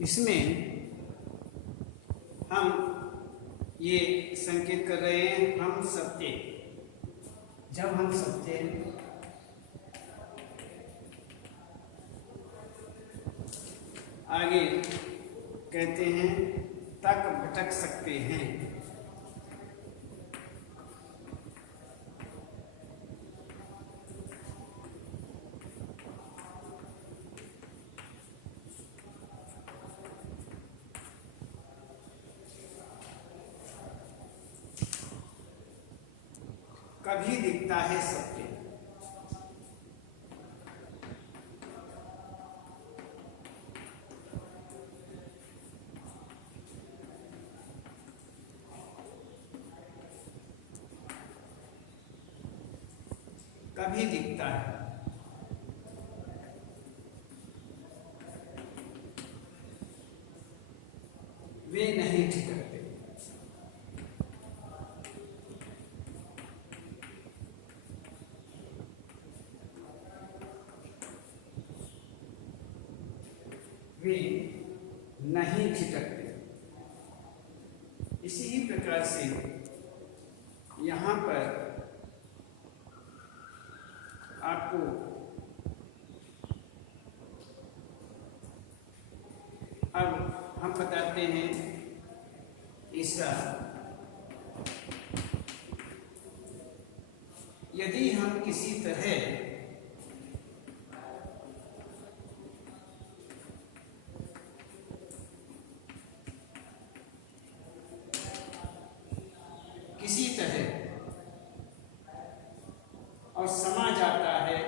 इसमें हम ये संकेत कर रहे हैं हम सत्य। जब हम सत्य आगे कहते हैं तक भटक सकते हैं। कभी दिखता है सत्य। कभी दिखता है, वे नहीं ठिकरते। वे नहीं छिटकते। इसी ही प्रकार से यहाँ पर आपको अब हम बताते हैं तीसरा, यदि हम किसी तरह और समा जाता है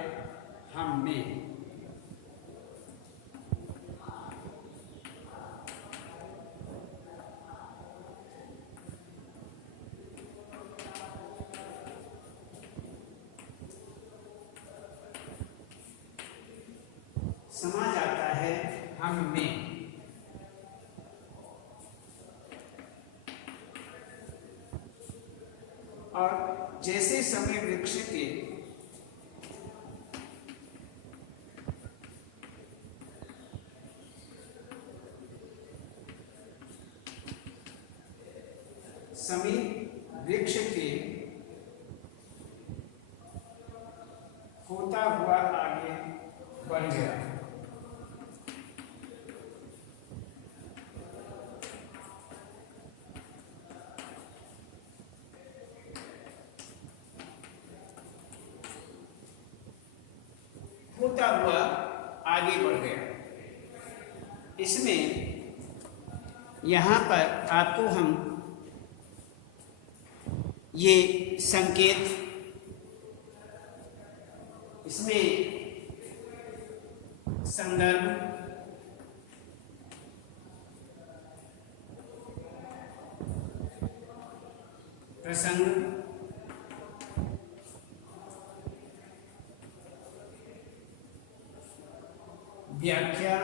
हम में। समा जाता है हम में। और जैसे समय वृक्ष के समीप वृक्ष के होता हुआ आगे बढ़ गया। होता हुआ आगे बढ़ गया। इसमें यहाँ पर आपको हम ये संकेत, इसमें संदर्भ, प्रसंग, व्याख्या,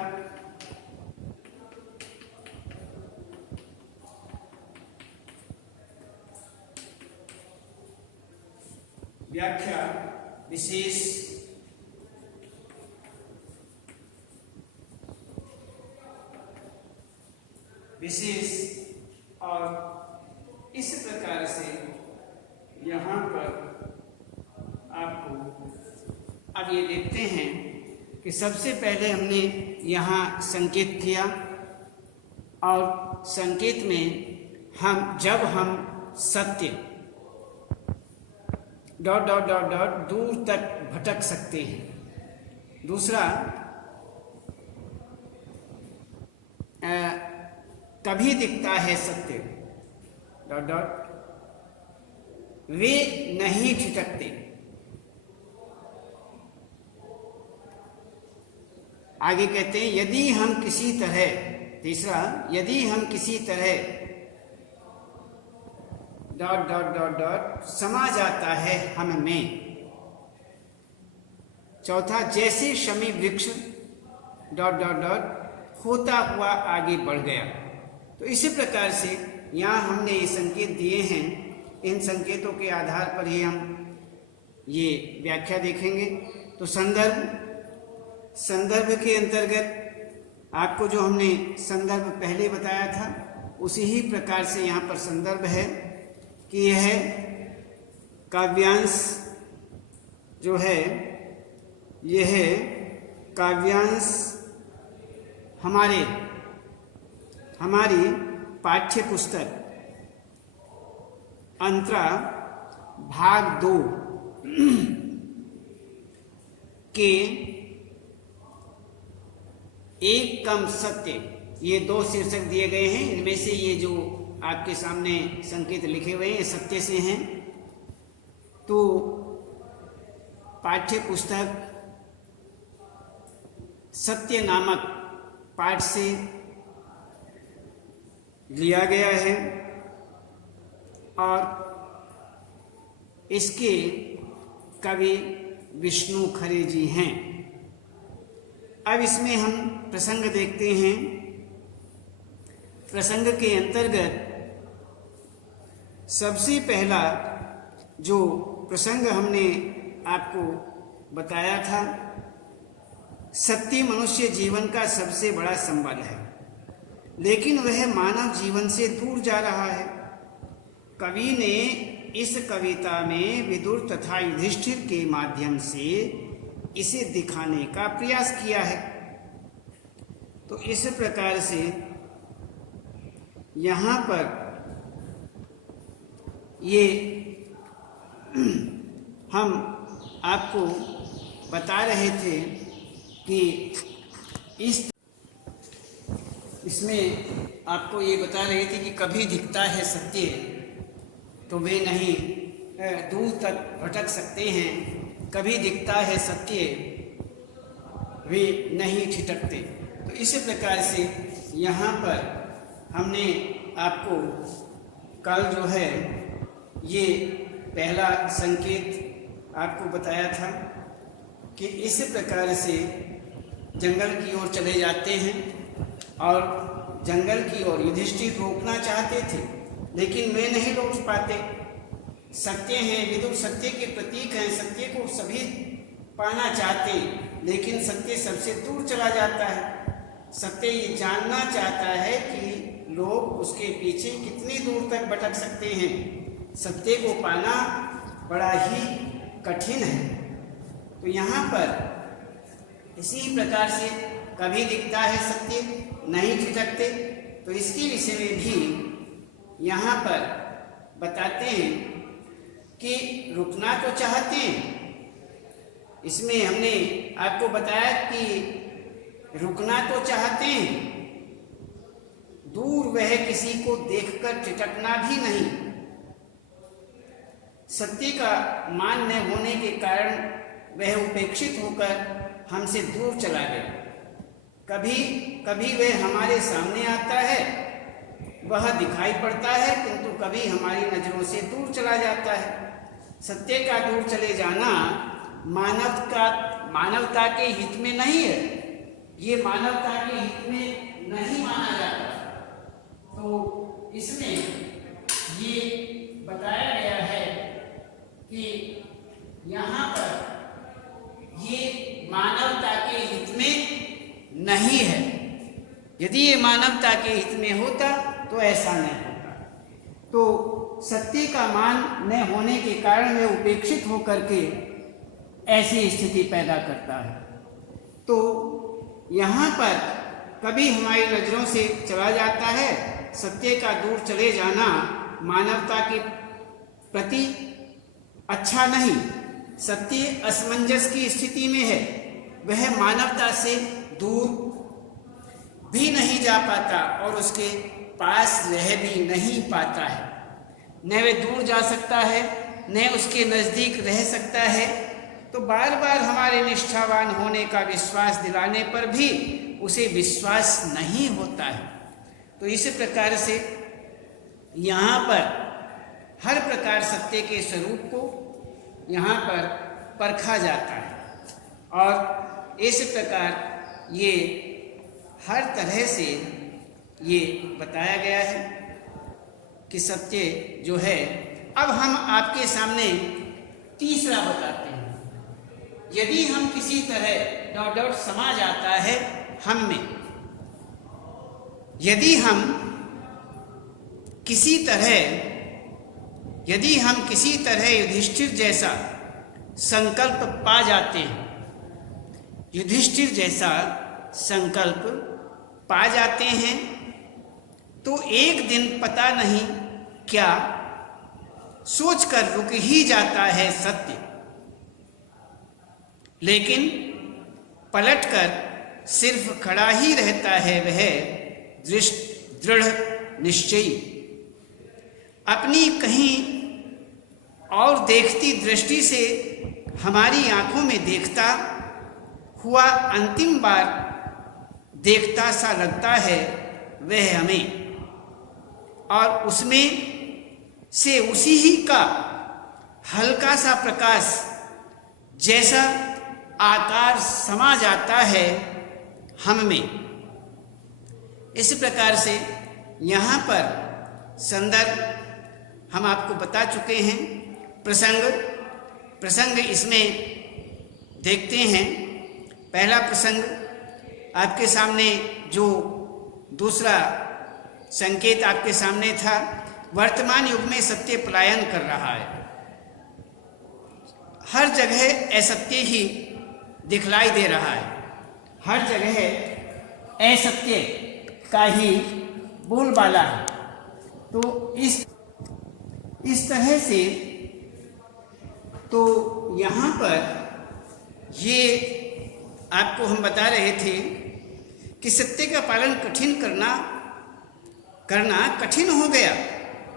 व्याख्या, विशेष, विशेष, और इस प्रकार से यहाँ पर आपको अब ये देखते हैं कि सबसे पहले हमने यहाँ संकेत किया और संकेत में जब हम सत्य डॉट डॉट डॉट डॉट दूर तक भटक सकते हैं। दूसरा, कभी दिखता है सत्य डॉट डॉट, वे नहीं छिटकते। आगे कहते हैं यदि हम किसी तरह, तीसरा, यदि हम किसी तरह डॉट डॉट डॉट डॉट समा जाता है हम में। चौथा, जैसे शमी वृक्ष डॉट डॉट डॉट होता हुआ आगे बढ़ गया। तो इसी प्रकार से यहाँ हमने ये संकेत दिए हैं। इन संकेतों के आधार पर ही हम ये व्याख्या देखेंगे। तो संदर्भ, संदर्भ के अंतर्गत आपको जो हमने संदर्भ पहले बताया था उसी ही प्रकार से यहाँ पर संदर्भ है कि यह काव्यांश जो है, यह काव्यांश हमारी पाठ्य पुस्तक अंतरा भाग 2 के एक कम सत्य, ये 2 शीर्षक दिए गए हैं। इनमें से ये जो आपके सामने संकेत लिखे हुए हैं सत्य से हैं। तो पाठ्य पुस्तक सत्य नामक पाठ से लिया गया है और इसके कवि विष्णु खरे जी हैं। अब इसमें हम प्रसंग देखते हैं। प्रसंग के अंतर्गत सबसे पहला जो प्रसंग हमने आपको बताया था, सत्य मनुष्य जीवन का सबसे बड़ा संबल है, लेकिन वह मानव जीवन से दूर जा रहा है। कवि ने इस कविता में विदुर तथा युधिष्ठिर के माध्यम से इसे दिखाने का प्रयास किया है। तो इस प्रकार से यहाँ पर ये हम आपको बता रहे थे कि इसमें आपको ये बता रहे थे कि कभी दिखता है सत्य तो वे नहीं दूर तक भटक सकते हैं, कभी दिखता है सत्य वे नहीं ठिठकते। तो इसी प्रकार से यहाँ पर हमने आपको कल जो है ये पहला संकेत आपको बताया था कि इस प्रकार से जंगल की ओर चले जाते हैं और जंगल की ओर युधिष्ठिर रोकना चाहते थे, लेकिन वे नहीं रोक पाते। सत्य हैं, विदुर सत्य के प्रतीक हैं, सत्य को सभी पाना चाहते, लेकिन सत्य सबसे दूर चला जाता है। सत्य ये जानना चाहता है कि लोग उसके पीछे कितनी दूर तक भटक सकते हैं। सत्य को पाना बड़ा ही कठिन है। तो यहाँ पर इसी प्रकार से कभी दिखता है सत्य नहीं ठिठकते, तो इसके विषय में भी यहाँ पर बताते हैं कि रुकना तो चाहते हैं। इसमें हमने आपको बताया कि रुकना तो चाहते हैं, दूर वह किसी को देखकर ठिठकना भी नहीं। सत्य का मान न होने के कारण वह उपेक्षित होकर हमसे दूर चला गया। कभी कभी वह हमारे सामने आता है, वह दिखाई पड़ता है, किंतु कभी हमारी नजरों से दूर चला जाता है। सत्य का दूर चले जाना मानवता के हित में नहीं है, ये मानवता के हित में नहीं माना जाता। तो इसमें ये बताया गया है कि यहाँ पर ये मानवता के हित में नहीं है। यदि ये मानवता के हित में होता तो ऐसा नहीं होता। तो सत्य का मान न होने के कारण वह उपेक्षित होकर के ऐसी स्थिति पैदा करता है। तो यहाँ पर कभी हमारी नजरों से चला जाता है। सत्य का दूर चले जाना मानवता के प्रति अच्छा नहीं। सत्य असमंजस की स्थिति में है, वह मानवता से दूर भी नहीं जा पाता और उसके पास रह भी नहीं पाता है। न वह दूर जा सकता है, न उसके नज़दीक रह सकता है। तो बार बार हमारे निष्ठावान होने का विश्वास दिलाने पर भी उसे विश्वास नहीं होता है। तो इस प्रकार से यहाँ पर हर प्रकार सत्य के स्वरूप को यहाँ पर परखा जाता है और इस प्रकार ये हर तरह से ये बताया गया है कि सत्य जो है। अब हम आपके सामने तीसरा बताते हैं। यदि हम किसी तरह डॉट समा जाता है हम में, यदि हम किसी तरह युधिष्ठिर जैसा संकल्प पा जाते हैं, युधिष्ठिर जैसा संकल्प पा जाते हैं, तो एक दिन पता नहीं क्या सोचकर रुक ही जाता है सत्य, लेकिन पलटकर सिर्फ खड़ा ही रहता है वह दृढ़ निश्चयी। अपनी कहीं और देखती दृष्टि से हमारी आंखों में देखता हुआ अंतिम बार देखता सा लगता है वह हमें, और उसमें से उसी ही का हल्का सा प्रकाश जैसा आकार समा जाता है हम में। इस प्रकार से यहाँ पर संदर्भ हम आपको बता चुके हैं। प्रसंग इसमें देखते हैं। पहला प्रसंग आपके सामने, जो दूसरा संकेत आपके सामने था, वर्तमान युग में सत्य पलायन कर रहा है। हर जगह असत्य ही दिखलाई दे रहा है, हर जगह असत्य का ही बोलबाला है। तो इस तरह से तो यहाँ पर ये आपको हम बता रहे थे कि सत्य का पालन करना कठिन हो गया।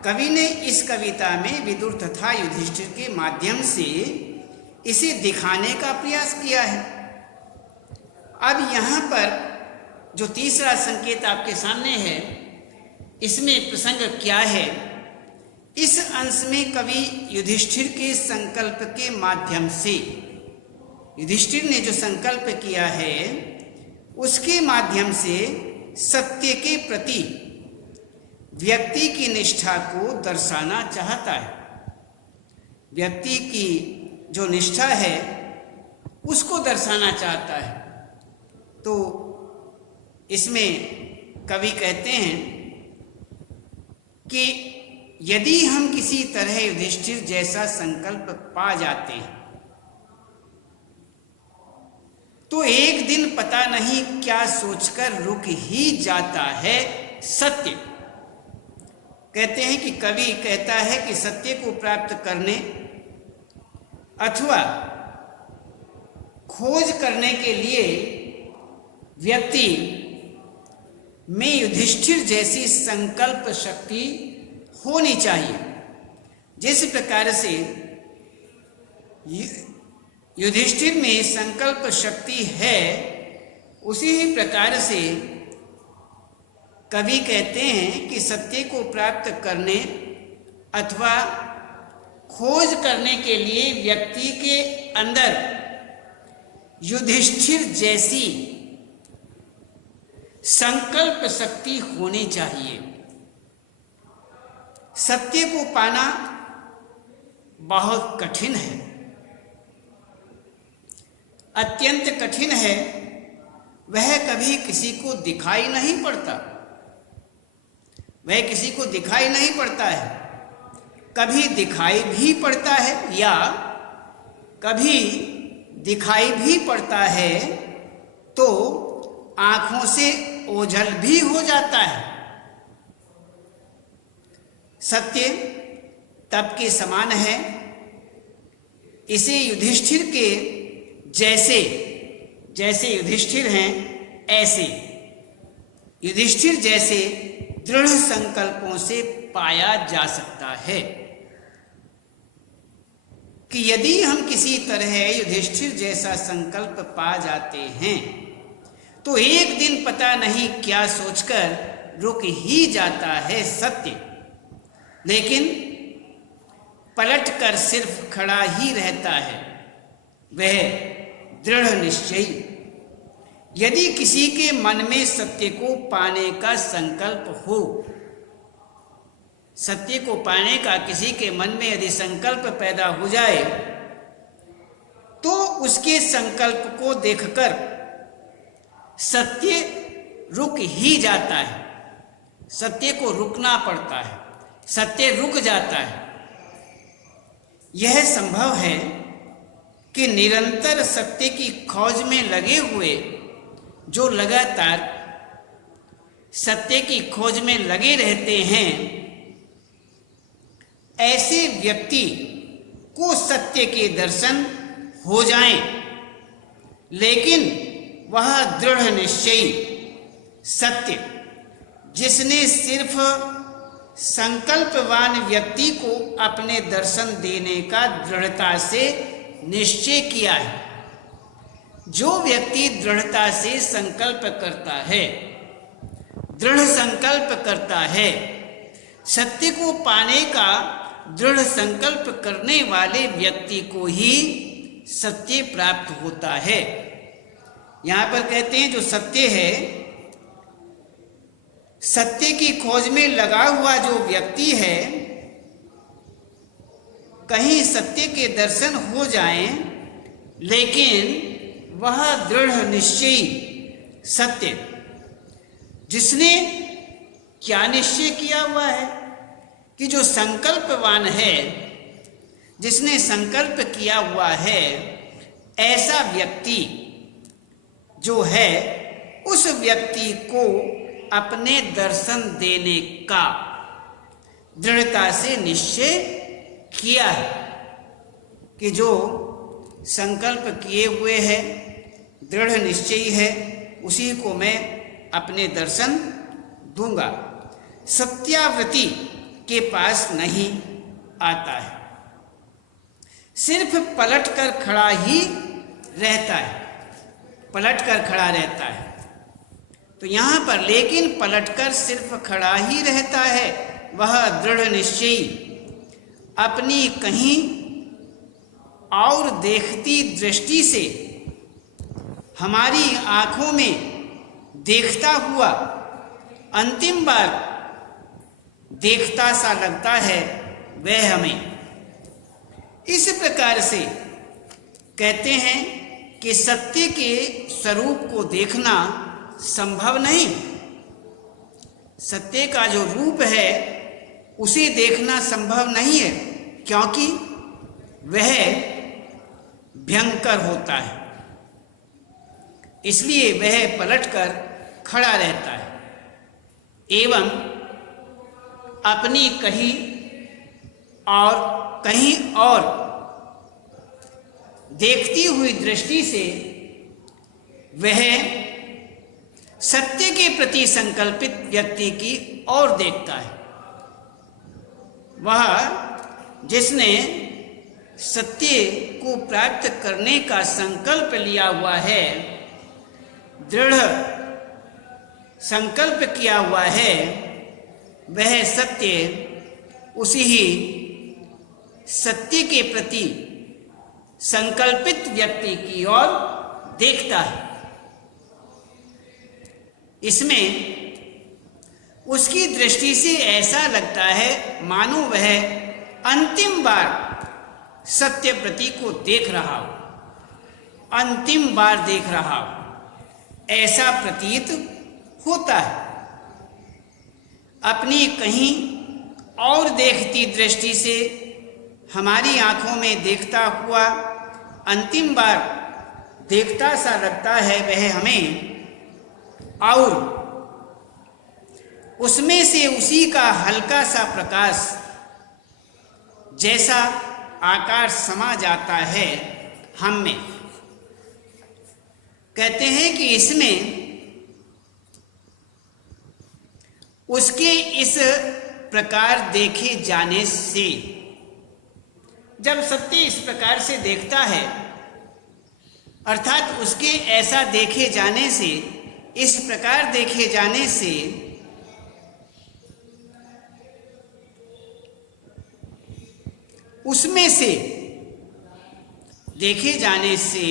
कवि ने इस कविता में विदुर तथा युधिष्ठिर के माध्यम से इसे दिखाने का प्रयास किया है। अब यहाँ पर जो तीसरा संकेत आपके सामने है, इसमें प्रसंग क्या है? इस अंश में कवि युधिष्ठिर के संकल्प के माध्यम से, युधिष्ठिर ने जो संकल्प किया है उसके माध्यम से सत्य के प्रति व्यक्ति की निष्ठा को दर्शाना चाहता है। व्यक्ति की जो निष्ठा है उसको दर्शाना चाहता है। तो इसमें कवि कहते हैं कि यदि हम किसी तरह युधिष्ठिर जैसा संकल्प पा जाते हैं तो एक दिन पता नहीं क्या सोचकर रुक ही जाता है सत्य। कहते हैं कि कवि कहता है कि सत्य को प्राप्त करने अथवा खोज करने के लिए व्यक्ति में युधिष्ठिर जैसी संकल्प शक्ति होनी चाहिए। जिस प्रकार से युधिष्ठिर में संकल्प शक्ति है, उसी ही प्रकार से कवि कहते हैं कि सत्य को प्राप्त करने अथवा खोज करने के लिए व्यक्ति के अंदर युधिष्ठिर जैसी संकल्प शक्ति होनी चाहिए। सत्य को पाना बहुत कठिन है, अत्यंत कठिन है। वह कभी किसी को दिखाई नहीं पड़ता, वह किसी को दिखाई नहीं पड़ता है। कभी दिखाई भी पड़ता है या कभी दिखाई भी पड़ता है तो आंखों से ओझल भी हो जाता है। सत्य तप के समान है। इसे युधिष्ठिर के जैसे युधिष्ठिर हैं, ऐसे युधिष्ठिर जैसे दृढ़ संकल्पों से पाया जा सकता है कि यदि हम किसी तरह युधिष्ठिर जैसा संकल्प पा जाते हैं तो एक दिन पता नहीं क्या सोचकर रुक ही जाता है सत्य, लेकिन पलट कर सिर्फ खड़ा ही रहता है वह दृढ़ निश्चयी। यदि किसी के मन में सत्य को पाने का संकल्प हो, सत्य को पाने का किसी के मन में यदि संकल्प पैदा हो जाए तो उसके संकल्प को देखकर सत्य रुक ही जाता है। सत्य को रुकना पड़ता है, सत्य रुक जाता है। यह संभव है कि निरंतर सत्य की खोज में लगे हुए, जो लगातार सत्य की खोज में लगे रहते हैं, ऐसे व्यक्ति को सत्य के दर्शन हो जाएं, लेकिन वह दृढ़ निश्चयी सत्य जिसने सिर्फ संकल्पवान व्यक्ति को अपने दर्शन देने का दृढ़ता से निश्चय किया है, जो व्यक्ति दृढ़ता से संकल्प करता है, दृढ़ संकल्प करता है, सत्य को पाने का दृढ़ संकल्प करने वाले व्यक्ति को ही सत्य प्राप्त होता है। यहां पर कहते हैं जो सत्य है, सत्य की खोज में लगा हुआ जो व्यक्ति है, कहीं सत्य के दर्शन हो जाएं, लेकिन वह दृढ़ निश्चयी सत्य जिसने क्या निश्चय किया हुआ है कि जो संकल्पवान है, जिसने संकल्प किया हुआ है, ऐसा व्यक्ति जो है, उस व्यक्ति को अपने दर्शन देने का दृढ़ता से निश्चय किया है कि जो संकल्प किए हुए है, दृढ़ निश्चयी है, उसी को मैं अपने दर्शन दूंगा। सत्यावृत्ति के पास नहीं आता है, सिर्फ पलट कर खड़ा ही रहता है, पलट कर खड़ा रहता है। तो यहाँ पर लेकिन पलटकर सिर्फ खड़ा ही रहता है, वह दृढ़ निश्चयी अपनी कहीं और देखती दृष्टि से हमारी आंखों में देखता हुआ अंतिम बार देखता सा लगता है, वह हमें इस प्रकार से कहते हैं कि सत्य के स्वरूप को देखना संभव नहीं। सत्य का जो रूप है उसे देखना संभव नहीं है, क्योंकि वह भयंकर होता है, इसलिए वह पलटकर खड़ा रहता है एवं अपनी कहीं और देखती हुई दृष्टि से वह सत्य के प्रति संकल्पित व्यक्ति की ओर देखता है। वह जिसने सत्य को प्राप्त करने का संकल्प लिया हुआ है, दृढ़ संकल्प किया हुआ है, वह सत्य उसी ही सत्य के प्रति संकल्पित व्यक्ति की ओर देखता है। इसमें उसकी दृष्टि से ऐसा लगता है मानो वह अंतिम बार सत्य प्रति को देख रहा हो, अंतिम बार देख रहा हो, ऐसा प्रतीत होता है। अपनी कहीं और देखती दृष्टि से हमारी आंखों में देखता हुआ अंतिम बार देखता सा लगता है वह हमें, और उसमें से उसी का हल्का सा प्रकाश जैसा आकार समा जाता है हम में। कहते हैं कि इसमें उसके इस प्रकार देखे जाने से, जब सत्य इस प्रकार से देखता है, अर्थात उसके ऐसा देखे जाने से, इस प्रकार देखे जाने से उसमें से देखे जाने से,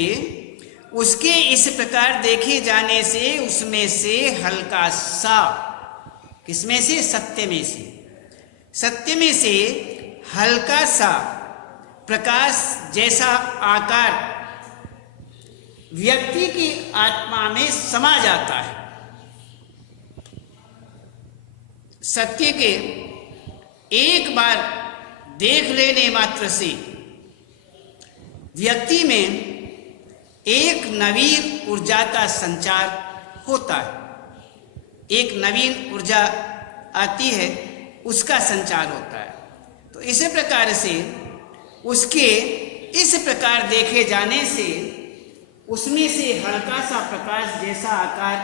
उसके इस प्रकार देखे जाने से, उसमें से हल्का सा, किसमें से? सत्य में से, सत्य में से हल्का सा प्रकाश जैसा आकार व्यक्ति की आत्मा में समा जाता है। सत्य के एक बार देख लेने मात्र से व्यक्ति में एक नवीन ऊर्जा का संचार होता है। एक नवीन ऊर्जा आती है, उसका संचार होता है। तो इसी प्रकार से उसके इस प्रकार देखे जाने से उसमें से हल्का सा प्रकाश जैसा आकार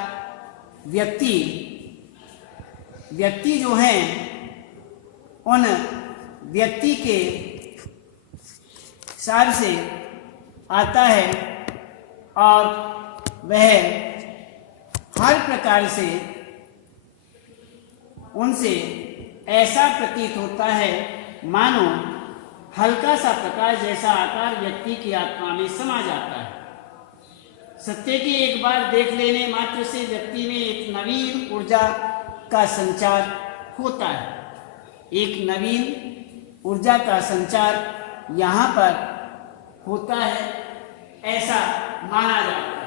व्यक्ति जो है उन व्यक्ति के हिसाब से आता है और वह हर प्रकार से उनसे ऐसा प्रतीत होता है मानो हल्का सा प्रकाश जैसा आकार व्यक्ति की आत्मा में समा जाता है। सत्य के एक बार देख लेने मात्र से व्यक्ति में एक नवीन ऊर्जा का संचार होता है। एक नवीन ऊर्जा का संचार यहाँ पर होता है, ऐसा माना जाता है।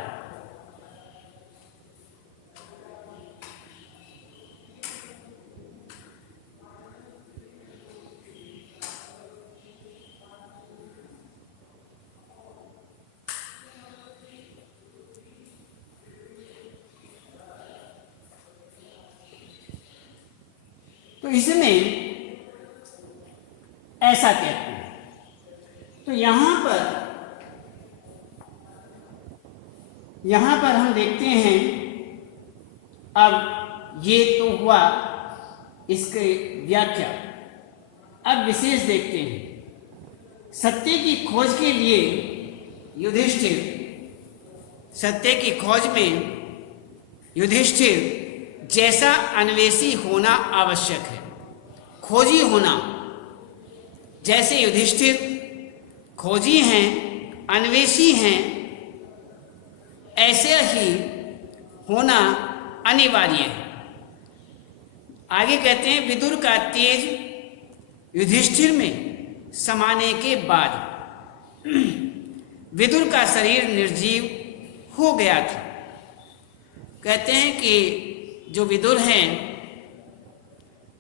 तो इसमें ऐसा कहते हैं। तो यहां पर हम देखते हैं, अब ये तो हुआ इसकी व्याख्या। अब विशेष देखते हैं। सत्य की खोज के लिए युधिष्ठिर, सत्य की खोज में युधिष्ठिर जैसा अन्वेषी होना आवश्यक है, खोजी होना। जैसे युधिष्ठिर खोजी हैं, अन्वेषी हैं, ऐसे ही होना अनिवार्य है। आगे कहते हैं, विदुर का तेज युधिष्ठिर में समाने के बाद विदुर का शरीर निर्जीव हो गया था। कहते हैं कि जो विदुर हैं,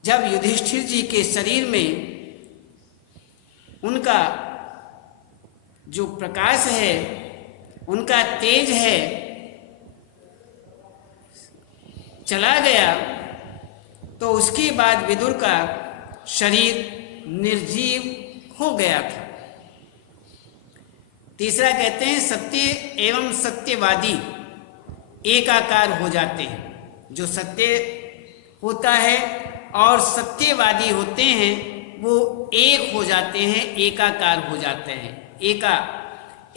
जब युधिष्ठिर जी के शरीर में उनका जो प्रकाश है, उनका तेज है, चला गया, तो उसके बाद विदुर का शरीर निर्जीव हो गया था। तीसरा कहते हैं, सत्य एवं सत्यवादी एकाकार हो जाते हैं। जो सत्य होता है और सत्यवादी होते हैं वो एक हो जाते हैं, एकाकार हो जाते हैं,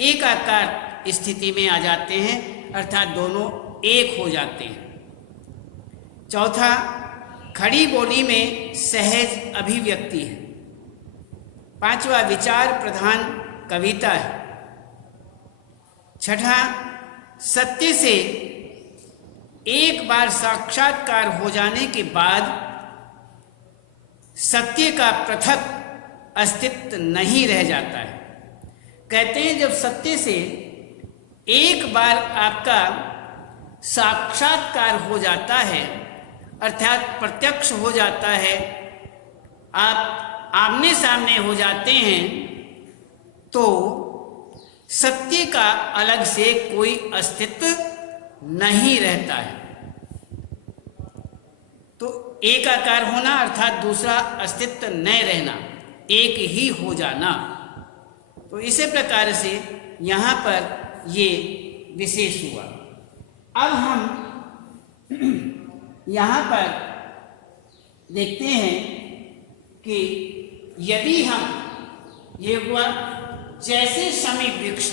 एकाकार स्थिति में आ जाते हैं, अर्थात दोनों एक हो जाते हैं। चौथा, खड़ी बोली में सहज अभिव्यक्ति है। पांचवा, विचार प्रधान कविता है। छठा, सत्य से एक बार साक्षात्कार हो जाने के बाद सत्य का पृथक अस्तित्व नहीं रह जाता है। कहते हैं, जब सत्य से एक बार आपका साक्षात्कार हो जाता है, अर्थात प्रत्यक्ष हो जाता है, आप आमने सामने हो जाते हैं, तो सत्य का अलग से कोई अस्तित्व नहीं रहता है। तो एकाकार होना अर्थात दूसरा अस्तित्व न रहना, एक ही हो जाना। तो इसी प्रकार से यहाँ पर ये विशेष हुआ। अब हम यहाँ पर देखते हैं कि यदि हम, ये हुआ जैसे शमी वृक्ष,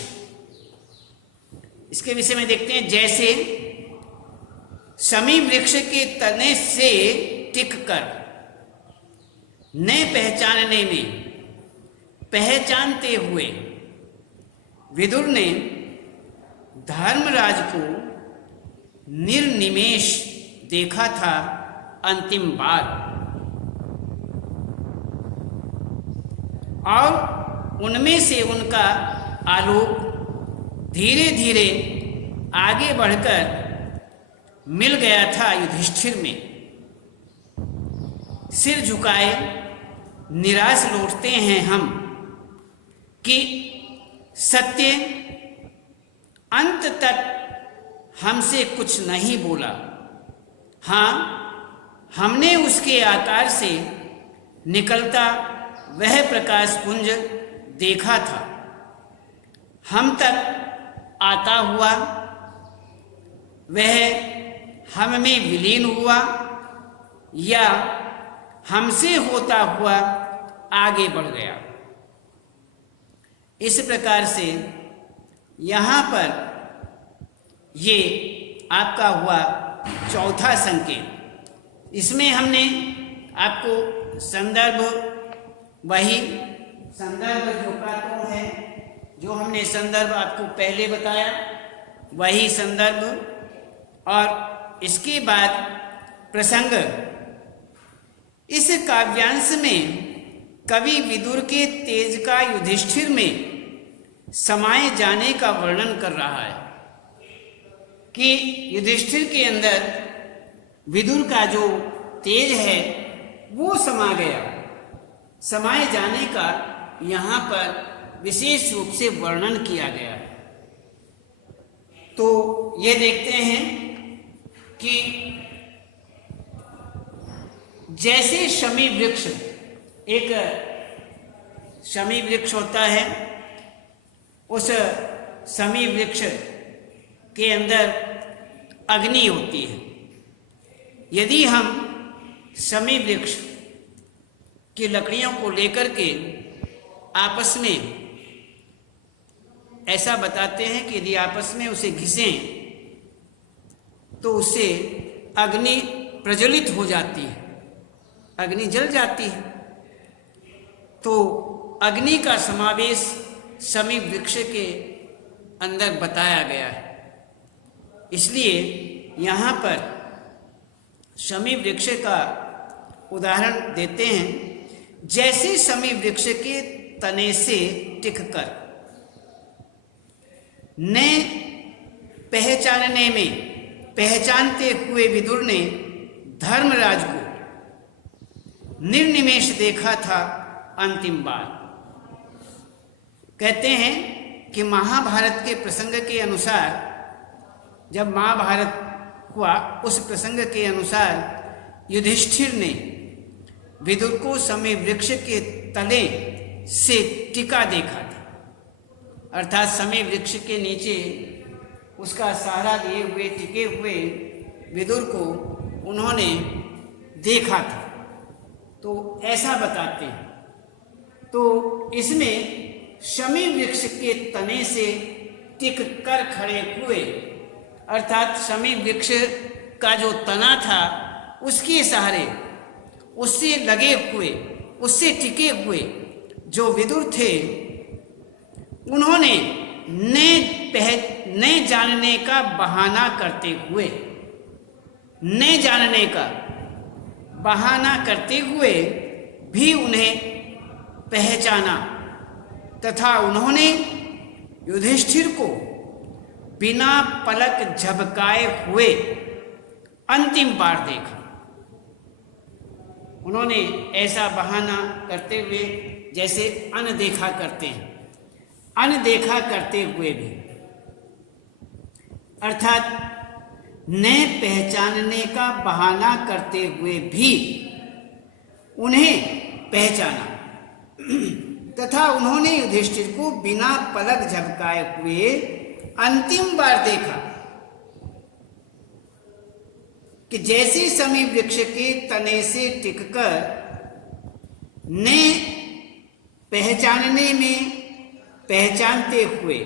इसके विषय में देखते हैं। जैसे शमी वृक्ष के तने से टिककर न पहचानने में पहचानते हुए विदुर ने धर्मराज को निर्निमेष देखा था अंतिम बार, और उनमें से उनका आलोक धीरे धीरे आगे बढ़कर मिल गया था युधिष्ठिर में। सिर झुकाए निराश लौटते हैं हम कि सत्य अंत तक हमसे कुछ नहीं बोला। हाँ, हमने उसके आकार से निकलता वह प्रकाश पुंज देखा था। हम तक आता हुआ वह हम में विलीन हुआ या हमसे होता हुआ आगे बढ़ गया। इस प्रकार से यहाँ पर ये आपका हुआ चौथा संकेत। इसमें हमने आपको संदर्भ, वही संदर्भ जो कातों है, जो हमने संदर्भ आपको पहले बताया वही संदर्भ, और इसके बाद प्रसंग। इस काव्यांश में कवि विदुर के तेज का युधिष्ठिर में समाये जाने का वर्णन कर रहा है कि युधिष्ठिर के अंदर विदुर का जो तेज है वो समा गया। समाये जाने का यहाँ पर विशेष रूप से वर्णन किया गया है। तो ये देखते हैं कि जैसे शमी वृक्ष, एक शमी वृक्ष होता है, उस शमी वृक्ष के अंदर अग्नि होती है। यदि हम शमी वृक्ष की लकड़ियों को लेकर के आपस में ऐसा बताते हैं कि यदि आपस में उसे घिसें तो उससे अग्नि प्रज्वलित हो जाती है, अग्नि जल जाती है। तो अग्नि का समावेश शमी वृक्ष के अंदर बताया गया है। इसलिए यहाँ पर शमी वृक्ष का उदाहरण देते हैं। जैसे शमी वृक्ष के तने से टिककर न पहचानने में पहचानते हुए विदुर ने धर्मराज को निर्निमेष देखा था अंतिम बार। कहते हैं कि महाभारत के प्रसंग के अनुसार, जब महाभारत हुआ उस प्रसंग के अनुसार युधिष्ठिर ने विदुर को शमी वृक्ष के तले से टिका देखा था, अर्थात शमी वृक्ष के नीचे उसका सहारा लिए हुए टिके हुए विदुर को उन्होंने देखा था। तो ऐसा बताते हैं। तो इसमें शमी वृक्ष के तने से टिक कर खड़े हुए, अर्थात शमी वृक्ष का जो तना था उसके सहारे, उससे लगे हुए, उससे टिके हुए जो विदुर थे, उन्होंने न जानने का बहाना करते हुए, न जानने का बहाना करते हुए भी उन्हें पहचाना तथा उन्होंने युधिष्ठिर को बिना पलक झपकाए हुए अंतिम बार देखा। उन्होंने ऐसा बहाना करते हुए जैसे अनदेखा करते हैं, अनदेखा करते हुए भी, अर्थात न पहचानने का बहाना करते हुए भी उन्हें पहचाना तथा उन्होंने युधिष्ठिर को बिना पलक झपकाए हुए अंतिम बार देखा कि जैसे शमी वृक्ष के तने से टिककर न पहचानने में पहचानते हुए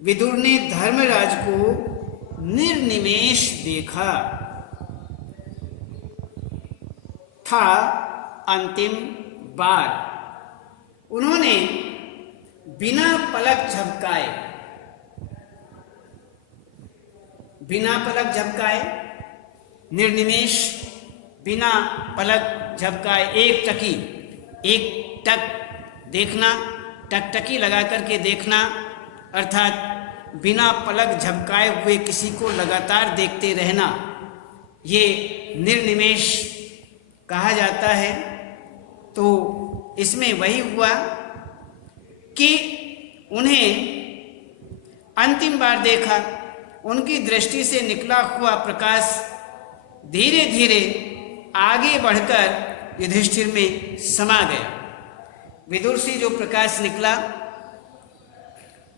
विदुर ने धर्मराज को निर्निमेष देखा था अंतिम बार। उन्होंने बिना पलक झपकाए, बिना पलक झपकाए, निर्निमेष, बिना पलक झपकाए, एक टक देखना, टकटकी लगा करके देखना, अर्थात बिना पलक झपकाए हुए किसी को लगातार देखते रहना, ये निर्निमेष कहा जाता है। तो इसमें वही हुआ कि उन्हें अंतिम बार देखा, उनकी दृष्टि से निकला हुआ प्रकाश धीरे धीरे आगे बढ़कर युधिष्ठिर में समा गया। विदुर से जो प्रकाश निकला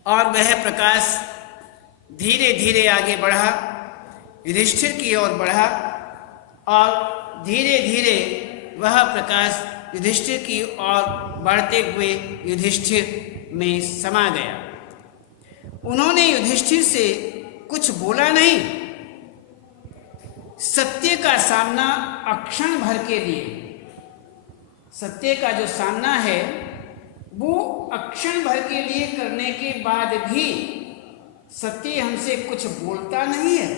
और वह प्रकाश धीरे धीरे आगे बढ़ा, युधिष्ठिर की ओर बढ़ा और धीरे धीरे वह प्रकाश युधिष्ठिर की ओर बढ़ते हुए युधिष्ठिर में समा गया। उन्होंने युधिष्ठिर से कुछ बोला नहीं। सत्य का सामना अक्षण भर के लिए, सत्य का जो सामना है वो अक्षण भर के लिए करने के बाद भी सत्य हमसे कुछ बोलता नहीं है।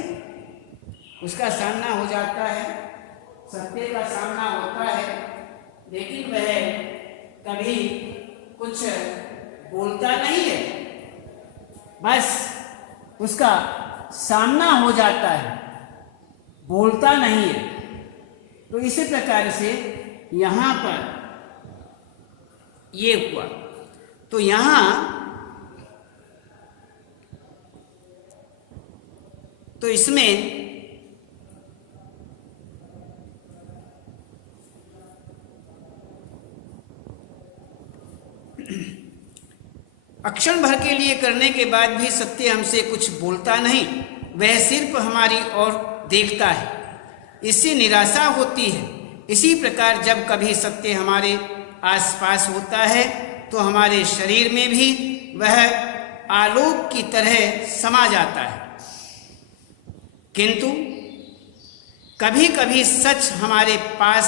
उसका सामना हो जाता है, सत्य का सामना होता है, लेकिन वह कभी कुछ बोलता नहीं है, बस उसका सामना हो जाता है, बोलता नहीं है। तो इसी प्रकार से यहाँ पर ये हुआ। तो यहाँ तो इसमें अक्षण भर के लिए करने के बाद भी सत्य हमसे कुछ बोलता नहीं, वह सिर्फ हमारी ओर देखता है, इससे निराशा होती है। इसी प्रकार जब कभी सत्य हमारे आसपास होता है तो हमारे शरीर में भी वह आलोक की तरह समा जाता है, किंतु कभी कभी सच हमारे पास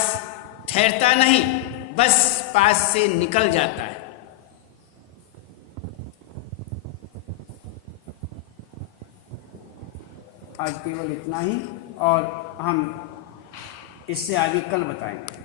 ठहरता नहीं, बस पास से निकल जाता है। आज केवल इतना ही और हम इससे आगे कल बताएंगे।